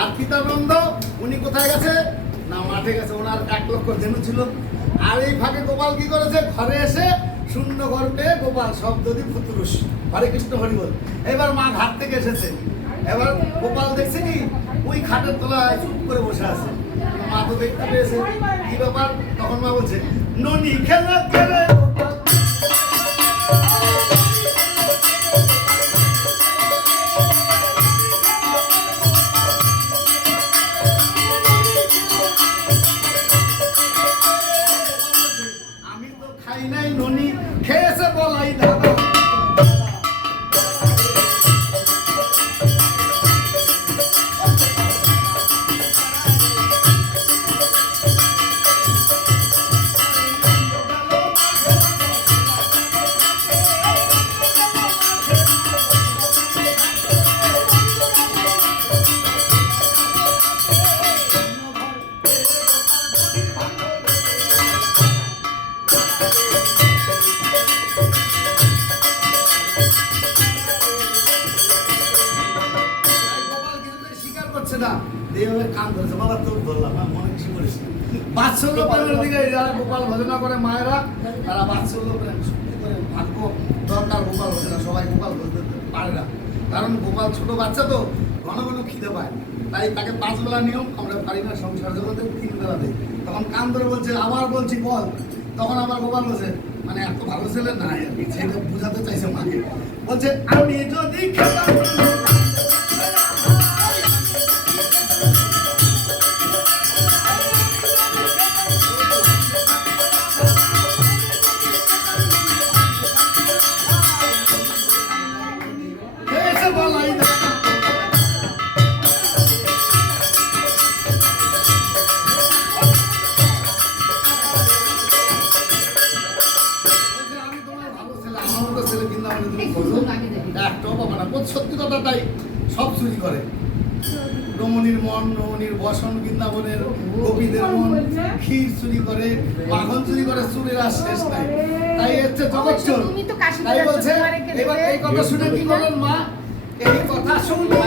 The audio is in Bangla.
আর পিতানন্দ উনি কোথায় গেছে না মাঠে গেছে, ওনার 1 লক্ষ ধেনু ছিল। আর এই ফাঁকে গোপাল কি করেছে, ঘরে এসে শূন্য ঘর পেয়ে গোপাল শব্দ দিয়ে ফুতুরুষ হরে কৃষ্ণ হরি বল। এবার মা ঘাট থেকে এসেছে, এবার গোপাল দেখছে কি ওই খাটের তলায় চুপ করে বসে আছে। মা তো দেখতে পেয়েছে কি ব্যাপার, তখন মা বলছে ননি খেলা খেলে নাই ননি খেয়েছে বলাই দাদা। বাৎসল্য প্রেমের দিকে যারা গোপাল ভজনা করে মায়েরা, তারা বাৎসল্য প্রেম সত্যি করে ভাগ্য দরকার গোপাল ভজনা, সবাই গোপাল ভজতে পারে না, কারণ গোপাল ছোট বাচ্চা তো ঘন ঘন খিদে পায়, তাই তাকে 5 বেলা নিয়ম, আমরা পারি না সংসার জগতে 3 বেলা দেয়। তখন কান ধরে বলছে আবার বলছি বল, তখন আবার গোপাল বলছে মানে এত ভালো ছেলে নাই আর কি, সেটা বুঝাতে চাইছে মাকে, বলছে আমি যদি খেতাম সত্যি কথা, তাই সব চুরি করে। রমণীর মন, রমণীর বসন, বৃন্দাবনের গোপীদের মন, ক্ষীর চুরি করে, মাখন চুরি করে, চুরির আর শেষ নাই। তাই হচ্ছে জগৎ চোর। তাই বলছে এবার এই কথা শুনে কি বলেন মা, এই কথা শুনলে